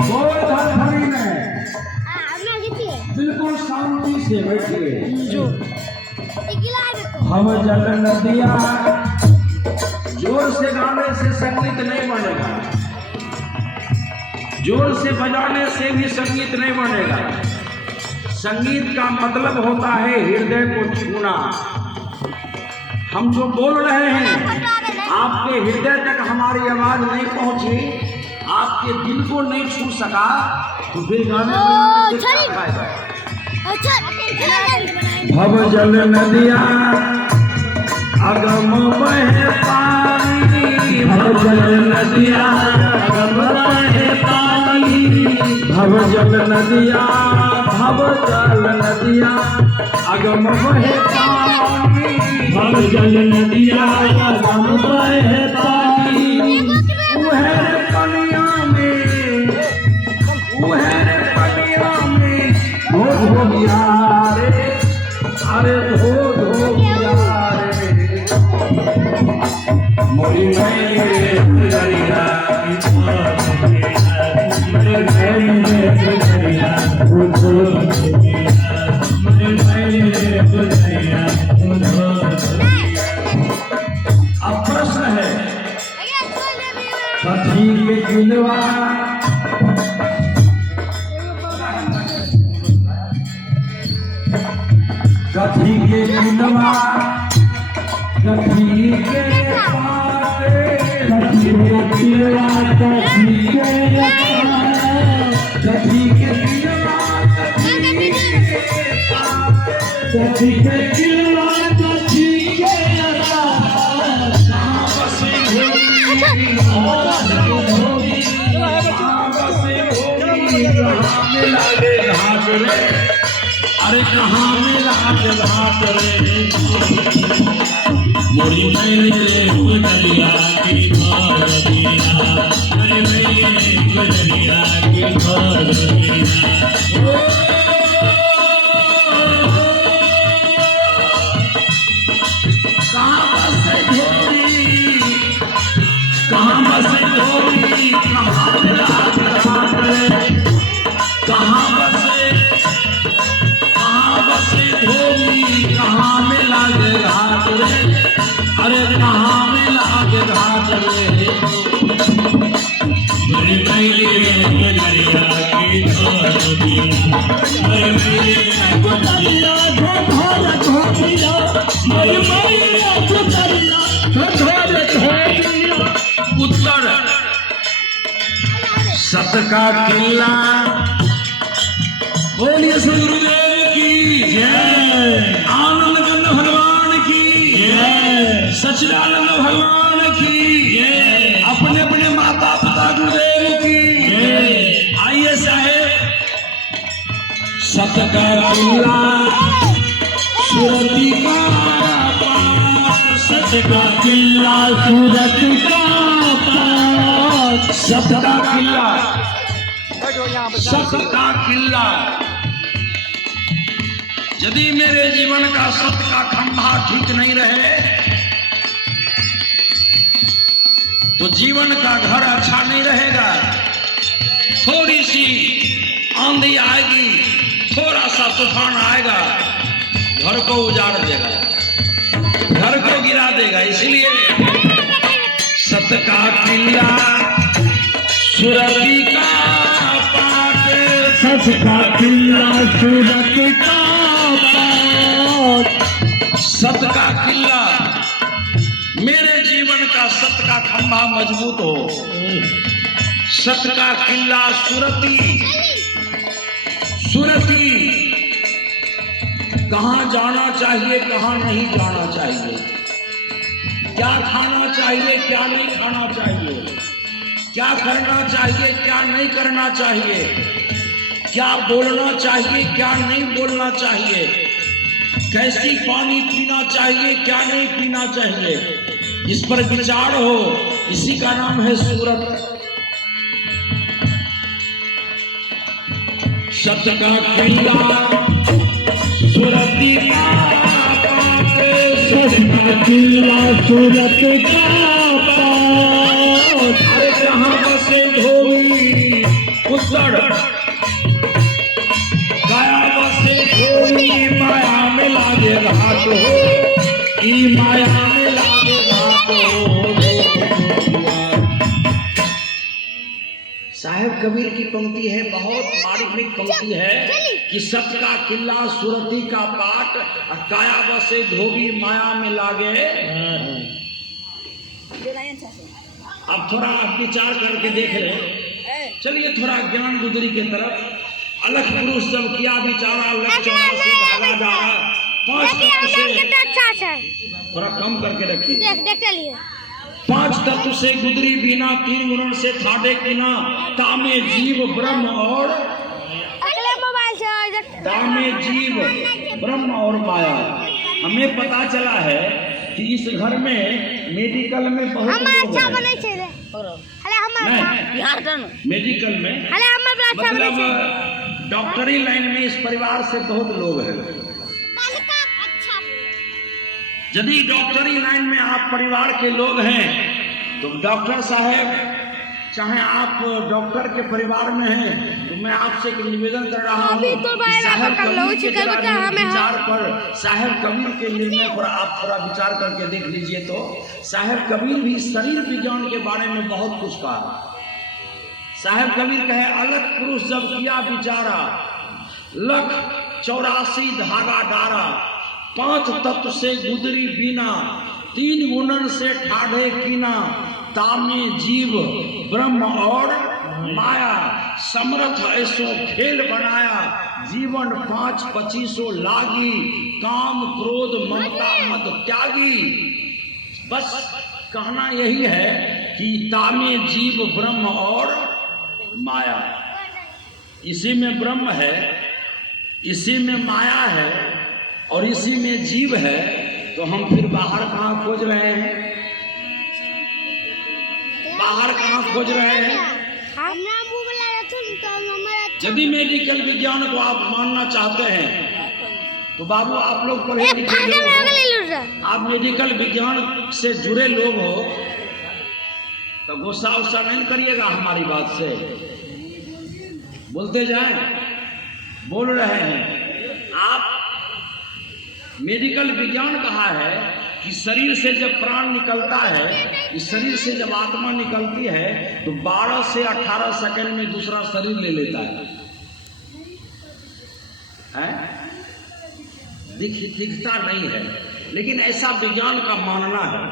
कोई धड़फड़ी नहीं, बिल्कुल शांति से बैठिए। हम जल नदिया, जोर से गाने से संगीत नहीं बनेगा, जोर से बजाने से भी संगीत नहीं बनेगा। संगीत का मतलब होता है हृदय को छूना। हम जो बोल रहे हैं आपके हृदय तक हमारी आवाज नहीं पहुंची, आपके दिल को नहीं छू सका, तो फिर गाने में क्या फायदा? भव जल नदिया अगम बहे पानी, भव जल नदिया अगम बहे पानी, भव जल नदिया, भव जल नदिया अगम बहे पानी, भव जल नदिया अगम बहे पानी। उहर पनिया में, उहर पनिया में धो धो गिरा रे, अरे धो धो गिरा रे। मोरी मेरे गुजरिया, मोरी मेरे गुजरिया, अब प्रश्न है कथी के दिलवा, कथी के दिलवा, कथी के पाते, कथी के दिलवा, कथी के पाते, कथी के दिलवा, कथी के दिलवा, कथी के कहाँ बसे भोगी, कहाँ बसे भोगी, कहाँ मिला दे घाट रे, अरे कहाँ मिला दे घाट रे। मोरी मेरे गुजरिया की घर दिया, अरे मेरे गुजरिया की घर दिया। कहाँ बसे धोबी, कहाँ बसे धोबी, कहाँ मिला घाट रे, कहाँ बसे धोबी, कहाँ मिला घाट रे, अरे कहाँ मिला घाट रे। मेरे गुजरिया की घर दिया, अरे मेरे गुजरिया घर धोबिया, मेरे गुजरिया घर धोबिया। उत्तर सत का किला, बोलिए सदगुरुदेव की जय, आनंद कंद भगवान की जय, सच्चिदानंद भगवान की जय, अपने अपने माता पिता गुरुदेव की जय। आइए साहेब, सत का किला सूरती का पार, सत का किला सूरती का पार, सत का किला, सत का किला। यदि मेरे जीवन का सत का खंभा ठीक नहीं रहे तो जीवन का घर अच्छा नहीं रहेगा। थोड़ी सी आंधी आएगी, थोड़ा सा तूफान आएगा, घर को उजाड़ देगा, घर को गिरा देगा। इसलिए सत का किला सुरती का पाट, सत का किला सुरती का पाट, सत का किला। मेरे जीवन का सत का खंभा मजबूत हो, सत का किला सुरती, सुरती। कहाँ जाना चाहिए, कहाँ नहीं जाना चाहिए, क्या खाना चाहिए, क्या नहीं खाना चाहिए, क्या करना चाहिए, क्या नहीं करना चाहिए, क्या बोलना चाहिए, क्या नहीं बोलना चाहिए, कैसी पानी पीना चाहिए, क्या नहीं पीना चाहिए, इस पर विचार हो, इसी का नाम है सूरत। सत का किला सुरती का पाट, सत का किला सूरत का पाट। अरे कहाँ बसे धोबी, उस ई माया में लागे लाखों। साहेब कबीर की पंक्ति है, बहुत मार्मिक पंक्ति है कि सत का किला सुरती का पाट, काया बसे धोबी माया में लागे। अब थोड़ा विचार करके देख ले। चलिए थोड़ा ज्ञान गुदरी के तरफ। अलख पुरुष जब किया विचारा, लख 84 धागा डाला, 5 तत्व से थोड़ा कम करके रखिए। 5 तत्व से गुदरी बिना, 3 गुणों से थाड़े किना, तामे जीव ब्रह्म और तामे जीव ब्रह्म और माया। हमें पता चला है कि इस घर में मेडिकल में बहुत लोग हैं। मेडिकल में मतलब डॉक्टरी लाइन में इस परिवार से बहुत लोग हैं। यदि डॉक्टरी लाइन में आप परिवार के लोग हैं तो डॉक्टर साहब, चाहे आप डॉक्टर के परिवार में हैं, तो मैं आपसे एक निवेदन कर रहा हूँ साहेब कबीर के विचार पर, साहेब कबीर के निर्णय पर आप थोड़ा विचार करके देख लीजिए। तो साहेब कबीर भी शरीर विज्ञान के बारे में बहुत कुछ कहा। साहेब कबीर कहे, अलख पुरुष जब किया विचारा, लख 84 धागा डारा, 5 तत्व से गुदरी बिना, 3 गुणन से ठाढ़े कीना, तामे जीव ब्रह्म और माया, समर्थ ऐसो खेल बनाया, जीवन 5-25 लागी, काम क्रोध ममता मत त्यागी। बस कहना यही है कि तामे जीव ब्रह्म और माया, इसी में ब्रह्म है, इसी में माया है और इसी में जीव है। तो हम फिर बाहर कहाँ खोज रहे हैं? बाहर कहाँ खोज रहे हैं? यदि मेडिकल विज्ञान को आप मानना चाहते हैं तो बाबू आप लोग पढ़े लिखे लोग हो, आप मेडिकल विज्ञान से जुड़े लोग हो, तो गुस्सा उस्सा नहीं करिएगा हमारी बात से। बोलते जाएं, बोल रहे हैं। आप मेडिकल विज्ञान कहा है कि शरीर से जब प्राण निकलता है, इस शरीर से जब आत्मा निकलती है तो 12 से 18 सेकंड में दूसरा शरीर ले लेता है? दिखता नहीं है, लेकिन ऐसा विज्ञान का मानना है,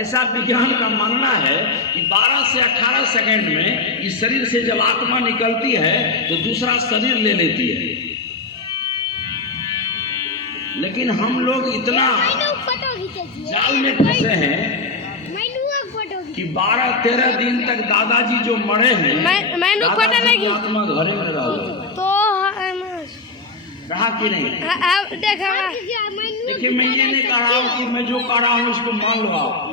ऐसा विज्ञान का मानना है कि 12 से 18 सेकंड में इस शरीर से जब आत्मा निकलती है तो दूसरा शरीर ले लेती है। लेकिन हम लोग इतना जाल में फंसे हैं कि 12-13 दिन तक दादाजी जो मरे हैं, दादाजी की आत्मा घरे में रहा कि नहीं? देखिए, मैं ये नहीं कह रहा हूँ कि मैं जो कह रहा हूँ उसको मान लो आप।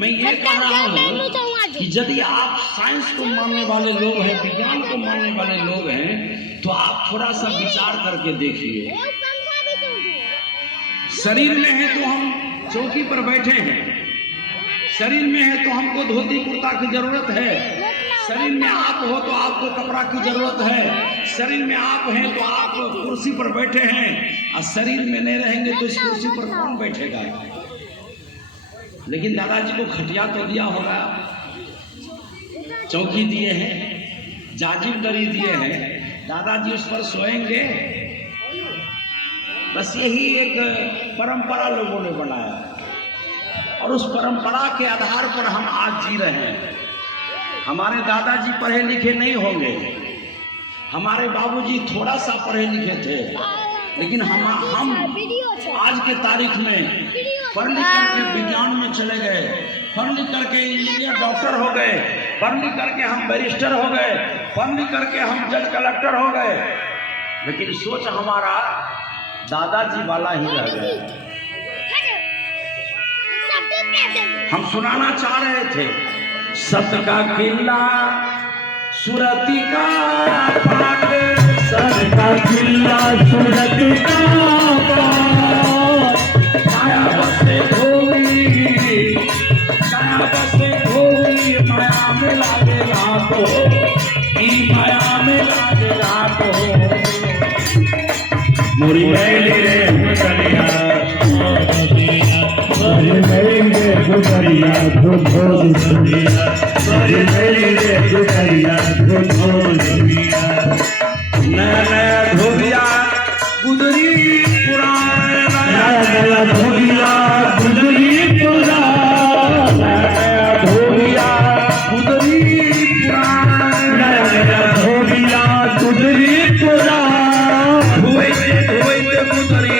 मैं ये कह रहा हूँ कि यदि आप साइंस को मानने वाले लोग हैं, विज्ञान को मानने वाले लोग हैं, तो आप थोड़ा सा विचार करके देखिए। शरीर में है तो हम चौकी पर बैठे हैं, शरीर में है तो हमको धोती कुर्ता की जरूरत है, शरीर में आप हो तो आपको कपड़ा की जरूरत है, शरीर में आप हैं तो आप कुर्सी पर बैठे हैं, और शरीर में नहीं रहेंगे तो इस कुर्सी पर कौन बैठेगा? लेकिन दादाजी को खटिया तो दिया होगा, चौकी दिए हैं, जाजिम दरी दिए हैं, दादाजी उस पर सोएंगे। बस यही एक परंपरा लोगों ने बनाया और उस परंपरा के आधार पर हम आज जी रहे हैं। हमारे दादाजी पढ़े लिखे नहीं होंगे, हमारे बाबूजी थोड़ा सा पढ़े लिखे थे, लेकिन हम आज के तारीख में पढ़ लिख करके विज्ञान में चले गए, पढ़ लिख करके इंजीनियर डॉक्टर हो गए, पढ़ लिख करके हम बैरिस्टर हो गए, पढ़ लिख करके हम जज कलेक्टर हो गए, लेकिन सोच हमारा दादाजी वाला ही रह गया। हम सुनाना चाह रहे थे, सत का किला सुरती का पाट, सत का किला सुरती का पाट, माया बसे धोबी, माया बसे धोबी, माया में लागे लाखो, ई माया में लागे लाखो, मोरी बैली रे नया नया धोबिया गुदरी पुराण, नया नया धोबिया गुदरी पुराण, नया धोबिया गुदरी पुराण, नया नया धोबिया गुदरी पुराण। धुवैते धुवैते गुदरी,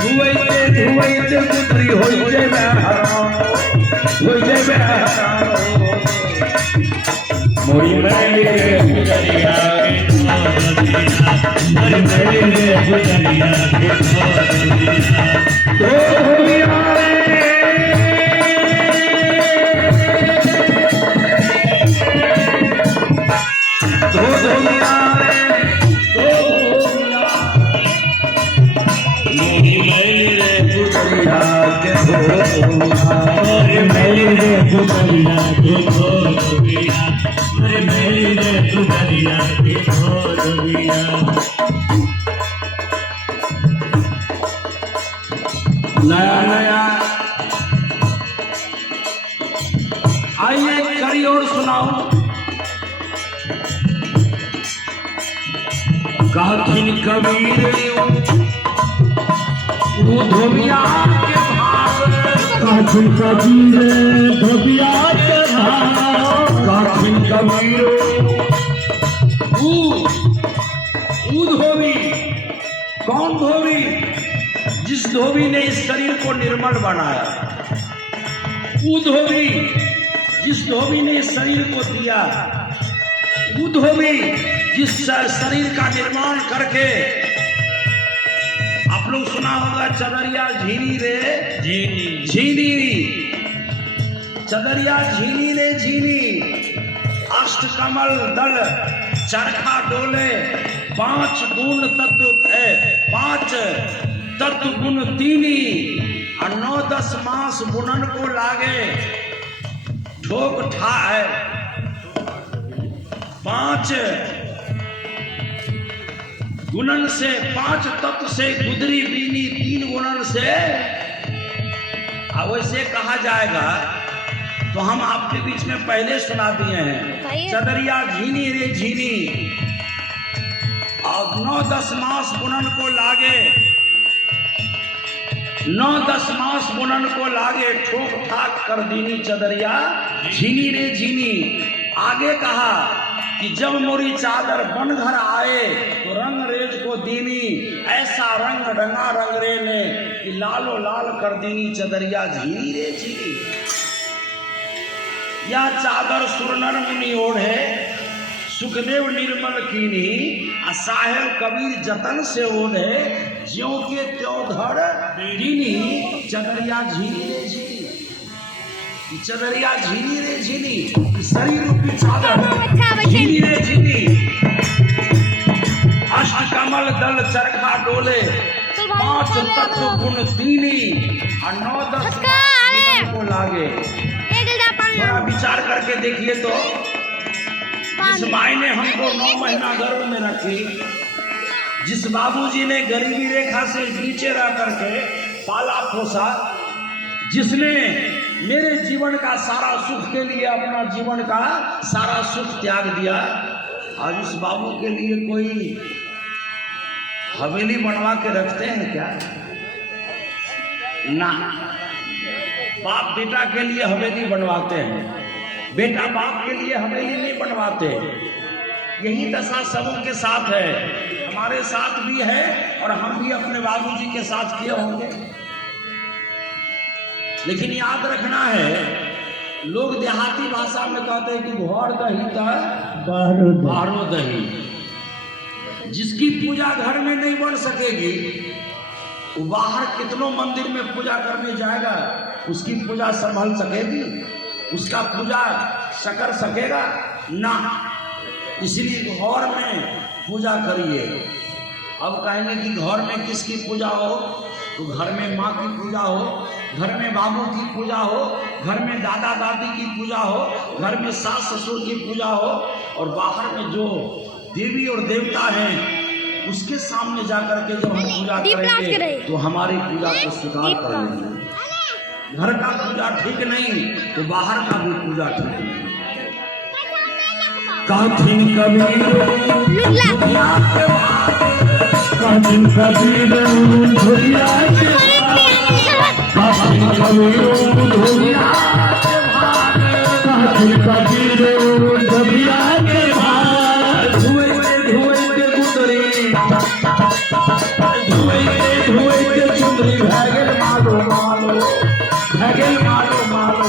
धुवैते धुवैते गुदरी होई जे बेहराम, होई जे बेहराम। मोरी मैली रे गुदरिया मोरी मैली रे गुदरिया दो धोबिया दो धोबिया मोरी मैली रे गुदरिया के धोबिया, मोरी मैली रे गुदरिया के धोबिया, मोरी मैली रे गुदरिया के धोबिया। नया नया आइए करी और सुनाओ। कहथिन कबीर वो धोबिया के भाव, कहथिन कबीर धोबिया के भाव, कहथिन कबीर वो धोबी। कौन धोबी? जिस धोबी ने इस शरीर को निर्मल बनाया, वो धोबी जिस धोबी ने इस शरीर को दिया, वो धोबी जिस शरीर का निर्माण करके, आप लोग सुना होगा चदरिया झीनी रे झीनी, चदरिया झीनी रे झीनी, अष्ट कमल दल चरखा डोले, 5 गुण तत्व है, 5 तत्व गुण तीनी, और 9-10 मास बुनन को लागे, ठोक ठा है 5 गुणन से, 5 तत्व से गुदरी बीनी, 3 गुणन से। अब वैसे कहा जाएगा तो हम आपके बीच में पहले सुना दिए हैं। चदरिया झीनी रे झीनी, और 9-10 मास बुनन को लागे, 9-10 मास बुनन को लागे, ठोक ठाक कर दीनी चदरिया झीनी रे झीनी। आगे कहा कि जब मोरी चादर बन घर आए तो रंग रेज को दीनी, ऐसा रंग रंगा रंग रे ने कि लालो लाल कर दीनी चदरिया झीनी रे झीनी। यह चादर सुरनर मुनि ओढ़े, सुखदेव निर्मल कीनी, साहेब कबीर जतन से ओढ़े, ज्यों के त्यों धर दीनी चदरिया झीनी रे झीनी। चदरिया झीनी रे झीनी, शरीर रूपी चादर झीनी रे झीनी, अष्ट कमल दल चरखा डोले, 5 तत्व गुण तीनी, और 9-10 को लागे। थोड़ा विचार करके देखिए तो, जिस माई ने हमको 9 महीना गर्भ में रखी, जिस बाबूजी ने गरीबी रेखा से नीचे रह करके पाला पोसा, जिसने मेरे जीवन का सारा सुख के लिए अपना जीवन का सारा सुख त्याग दिया, आज उस बाबू के लिए कोई हवेली बनवा के रखते हैं क्या? ना। बाप बेटा के लिए हवेली बनवाते हैं, बेटा बाप के लिए हवेली नहीं बनवाते। यही दशा सबों के साथ है, हमारे साथ भी है, और हम भी अपने बाबूजी के साथ किए होंगे। लेकिन याद रखना है, लोग देहाती भाषा में कहते हैं कि घर दही बाहरो दही। जिसकी पूजा घर में नहीं बन सकेगी, वो बाहर कितनों मंदिर में पूजा करने जाएगा, उसकी पूजा संभल सकेगी? उसका पूजा कर सकेगा ना। इसलिए घर में पूजा करिए। अब कहेंगे कि घर में किसकी पूजा हो, तो घर में माँ की पूजा हो, घर में बाबू की पूजा हो, घर में दादा दादी की पूजा हो, घर में सास ससुर की पूजा हो, और बाहर में जो देवी और देवता हैं उसके सामने जाकर के जब हम पूजा करेंगे तो हमारी पूजा को स्वीकार करेंगे। घर का पूजा ठीक नहीं तो बाहर का भी पूजा ठीक नहीं। काथिन कबीर दुनिया के भाग, काथिन कबीर दुनिया के भाग, काथिन कबीर दुनिया के भाग, काथिन कबीर दुनिया के भाग। धुए के गुदरी, धुए के चुंदरी, भैगल मालो मालो, भैगल मालो मालो।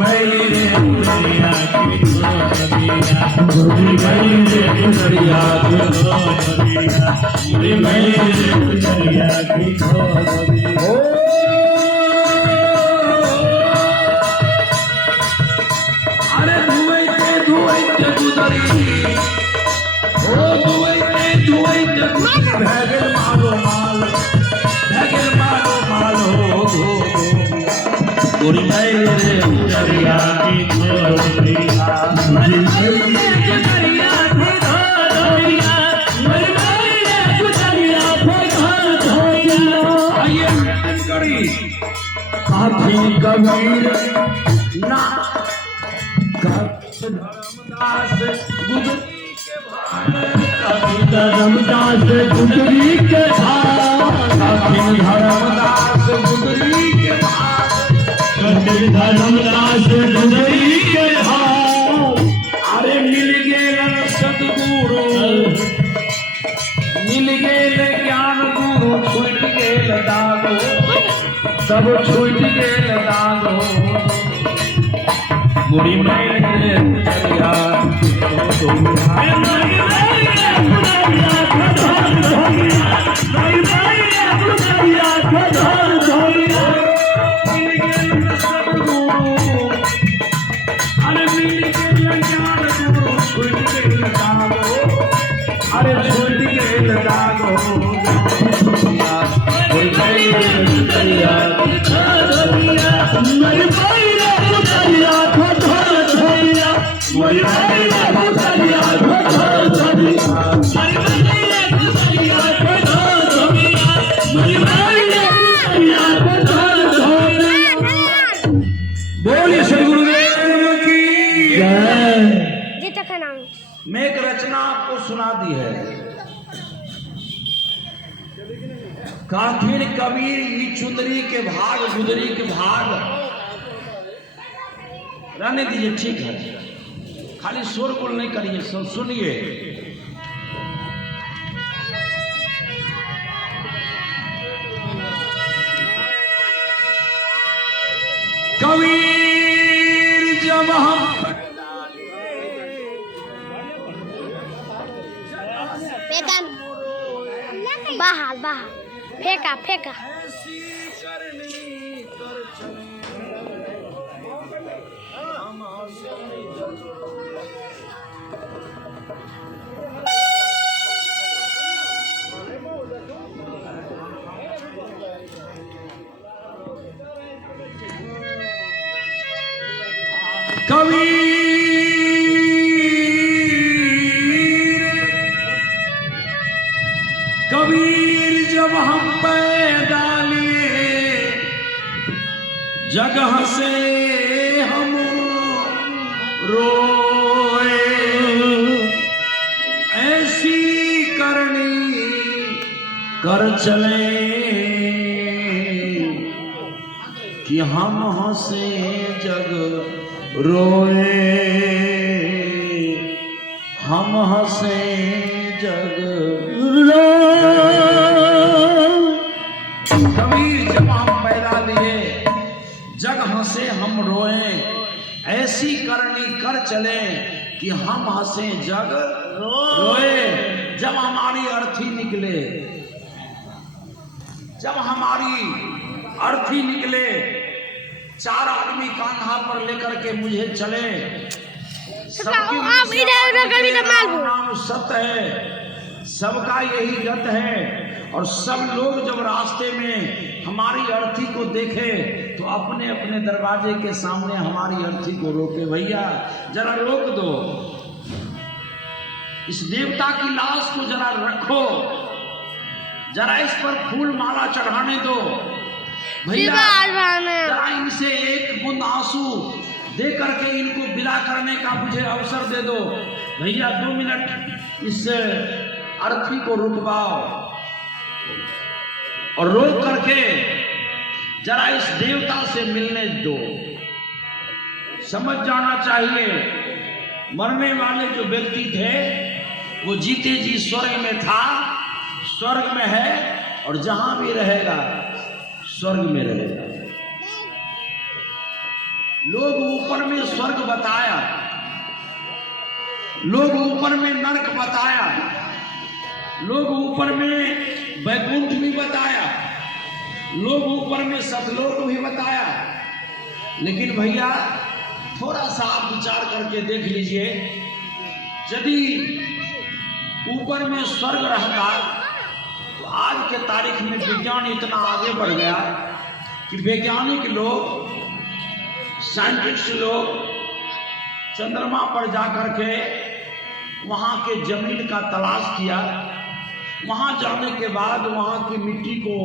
मेरे गुदरिया की गुदरिया, मेरे गुदरिया की गुदरिया, मेरे गुदरिया की गुदरिया। अरे धुए के गुदरी, ओ धुए के गुदरी, भैगल मालो मालो, भैगल मालो मालो। गोरी मेरे गुदरिया की गुदरिया, मेरे गुदरिया की गुदरिया, मेरे गुदरिया की गुदरिया। आइए कीर्तन करी। काथिन कबीर ना धर्मदास गुदरी के भाग, काथिन धर्मदास गुदरी के भाग, काथिन धर्मदास गुदरी के भाग, काथिन धर्मदास गुदरी के भाग। अरे मिल गेल सतगुरु, मिल गेल ज्ञान गुरु, छूट गेल दागो, सब छूट गेल दागो। मुड़ी मेरे गुदरिया, अरे छूट गेल दागो। बोलिए श्री गुरुदेव की जय। मैं एक रचना आपको सुना दी है। काथिन कबीर ई चुंदरी के भाग, गुदरी के भाग। रहने दीजिए, ठीक है, खाली शोरगुल नहीं करिए, सब सुनिए। कबीर जब हम बाहर बाहर फेंका फेंका। कबीर जब हम पैदा लिए, जगह से हम रोए, ऐसी करनी कर चले कि हम हंसे जग रोए, हम हंसे जग रोए। कबीर जब हम पैदा लिए, जग हंसे हम रोए, ऐसी करनी कर चले कि हम हंसे जग रोए। जब हमारी अर्थी निकले, जब हमारी अर्थी निकले, चार आदमी कान्हा पर लेकर के मुझे चले, सबकी नाम सत्य है, सबका यही गत है। और सब लोग जब रास्ते में हमारी अर्थी को देखे तो अपने अपने दरवाजे के सामने हमारी अर्थी को रोके, भैया जरा रोक दो, इस देवता की लाश को जरा रखो, जरा इस पर फूल माला चढ़ाने दो। भैया शिवाना जरा इनसे एक बूंद आंसू दे करके इनको विदा करने का मुझे अवसर दे दो। भैया 2 मिनट इस अर्थी को रुकवाओ और रोक करके जरा इस देवता से मिलने दो। समझ जाना चाहिए मरने वाले जो व्यक्ति थे वो जीते जी स्वर्ग में था, स्वर्ग में है और जहां भी रहेगा स्वर्ग में रहेगा। लोग ऊपर में स्वर्ग बताया, लोग ऊपर में नरक बताया, लोग ऊपर में वैकुंठ भी बताया, लोग ऊपर में सतलोक भी बताया। लेकिन भैया थोड़ा सा आप विचार करके देख लीजिए, यदि ऊपर में स्वर्ग रहता तो आज के तारीख में विज्ञान इतना आगे बढ़ गया कि वैज्ञानिक लोग, साइंटिस्ट लोग चंद्रमा पर जाकर के वहां के जमीन का तलाश किया। वहां जाने के बाद वहां की मिट्टी को